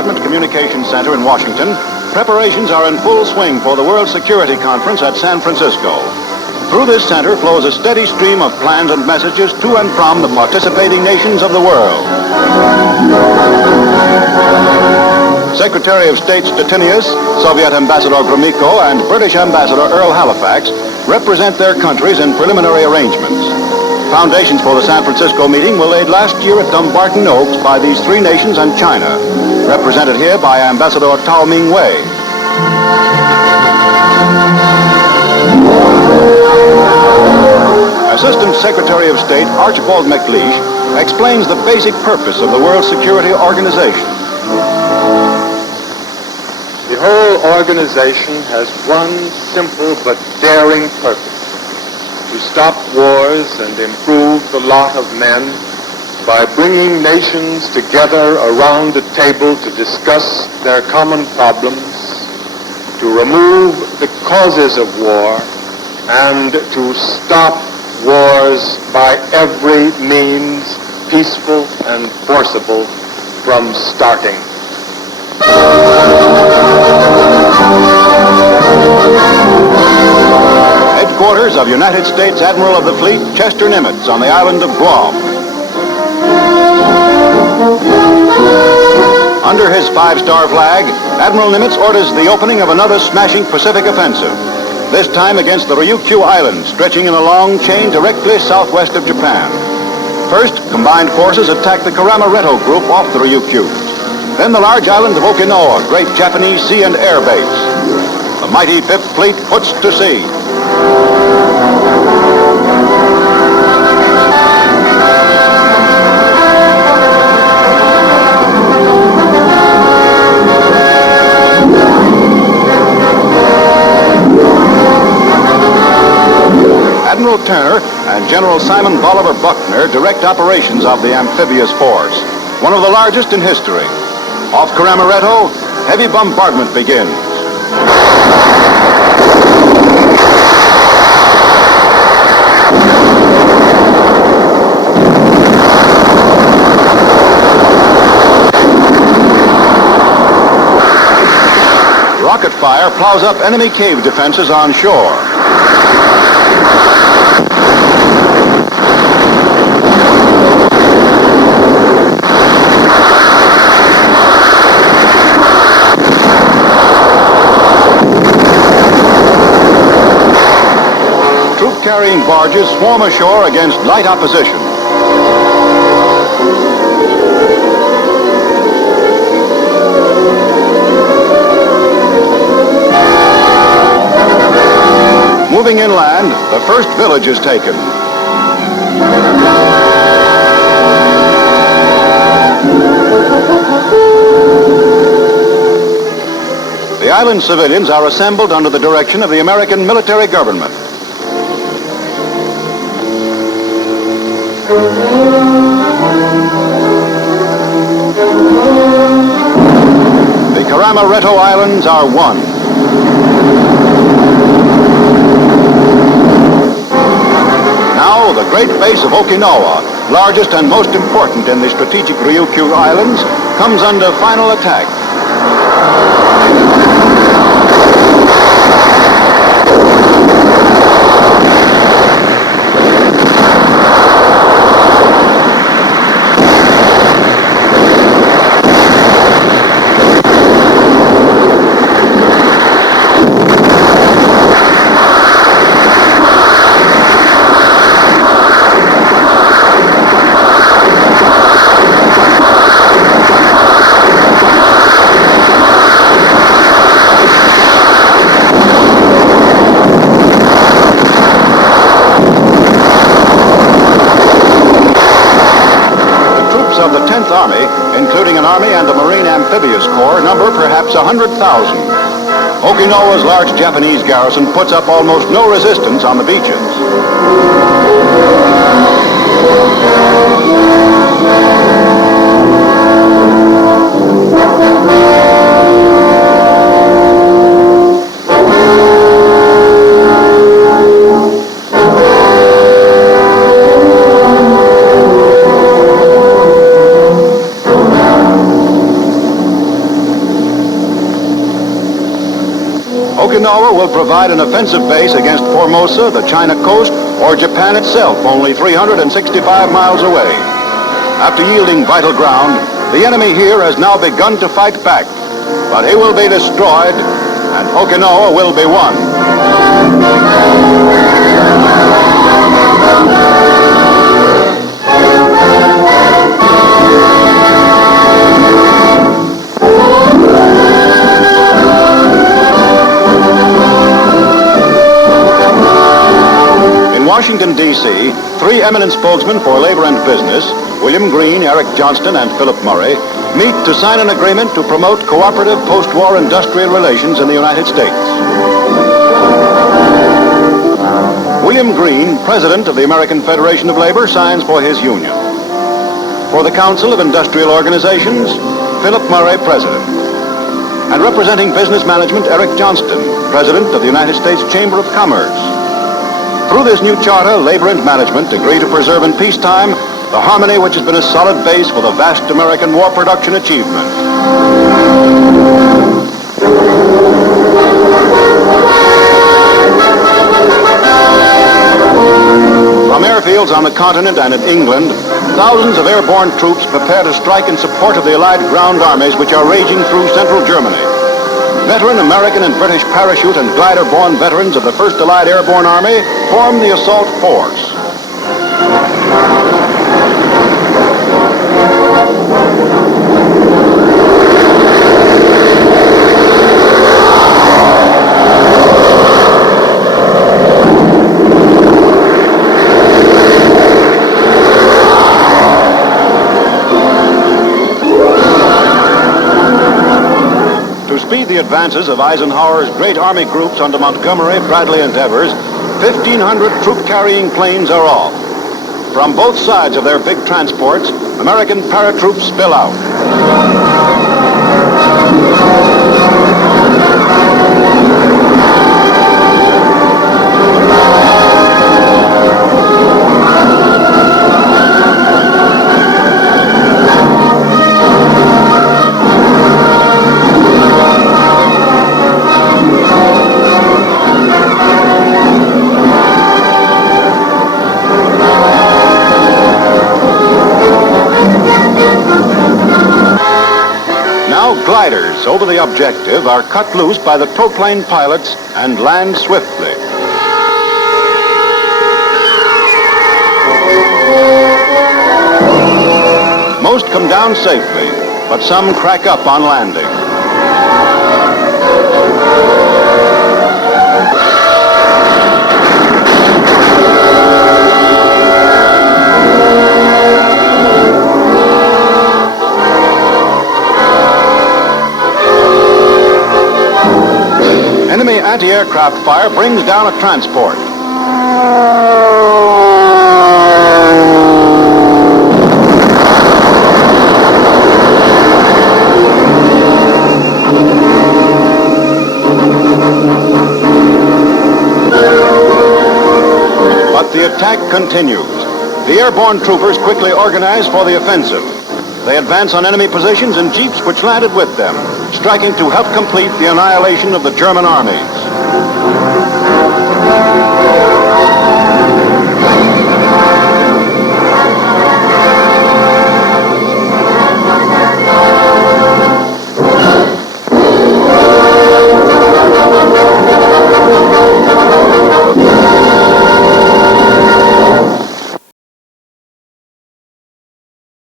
Department Communications Center in Washington, preparations are in full swing for the World Security Conference at San Francisco. Through this center flows a steady stream of plans and messages to and from the participating nations of the world. Secretary of State Stettinius, Soviet Ambassador Gromyko, and British Ambassador Earl Halifax represent their countries in preliminary arrangements. Foundations for the San Francisco meeting were laid last year at Dumbarton Oaks by these three nations and China, represented here by Ambassador Tao Ming-wei. Assistant Secretary of State Archibald MacLeish explains the basic purpose of the World Security Organization. The whole organization has one simple but daring purpose: to stop wars and improve the lot of men by bringing nations together around a table to discuss their common problems, to remove the causes of war, and to stop wars by every means, peaceful and forcible, from starting. Headquarters of United States Admiral of the Fleet Chester Nimitz on the island of Guam. Under his five-star flag, Admiral Nimitz orders the opening of another smashing Pacific offensive, this time against the Ryukyu Islands, stretching in a long chain directly southwest of Japan. First, combined forces attacked the Karamaretto group off the Ryukyus. Then the large island of Okinawa, great Japanese sea and air base. The mighty Fifth Fleet puts to sea. Admiral Turner and General Simon Bolivar Buckner direct operations of the amphibious force, one of the largest in history. Off Karamaretto, heavy bombardment begins. Rocket fire plows up enemy cave defenses on shore. Troop-carrying barges swarm ashore against light opposition. Moving inland, the first village is taken. The island civilians are assembled under the direction of the American military government. The Karamaretto Islands are one. Now, the great base of Okinawa, largest and most important in the strategic Ryukyu Islands, comes under final attack. Of the 10th Army, including an Army and a Marine Amphibious Corps, number perhaps 100,000. Okinawa's large Japanese garrison puts up almost no resistance on the beaches. Okinawa will provide an offensive base against Formosa, the China coast, or Japan itself, only 365 miles away. After yielding vital ground, the enemy here has now begun to fight back, but he will be destroyed, and Okinawa will be won. In Washington, D.C., three eminent spokesmen for labor and business, William Green, Eric Johnston, and Philip Murray, meet to sign an agreement to promote cooperative post-war industrial relations in the United States. William Green, president of the American Federation of Labor, signs for his union. For the Council of Industrial Organizations, Philip Murray, president. And representing business management, Eric Johnston, president of the United States Chamber of Commerce. Through this new charter, labor and management agree to preserve in peacetime the harmony which has been a solid base for the vast American war production achievement. From airfields on the continent and in England, thousands of airborne troops prepare to strike in support of the Allied ground armies which are raging through central Germany. Veteran American and British parachute and glider-borne veterans of the 1st Allied Airborne Army form the assault force. The advances of Eisenhower's great army groups under Montgomery, Bradley, and Evers, 1,500 troop-carrying planes are off. From both sides of their big transports, American paratroops spill out. Gliders over the objective are cut loose by the proplane pilots and land swiftly. Most come down safely, but some crack up on landing. Enemy anti-aircraft fire brings down a transport. But the attack continues. The airborne troopers quickly organize for the offensive. They advance on enemy positions in jeeps which landed with them, striking to help complete the annihilation of the German armies.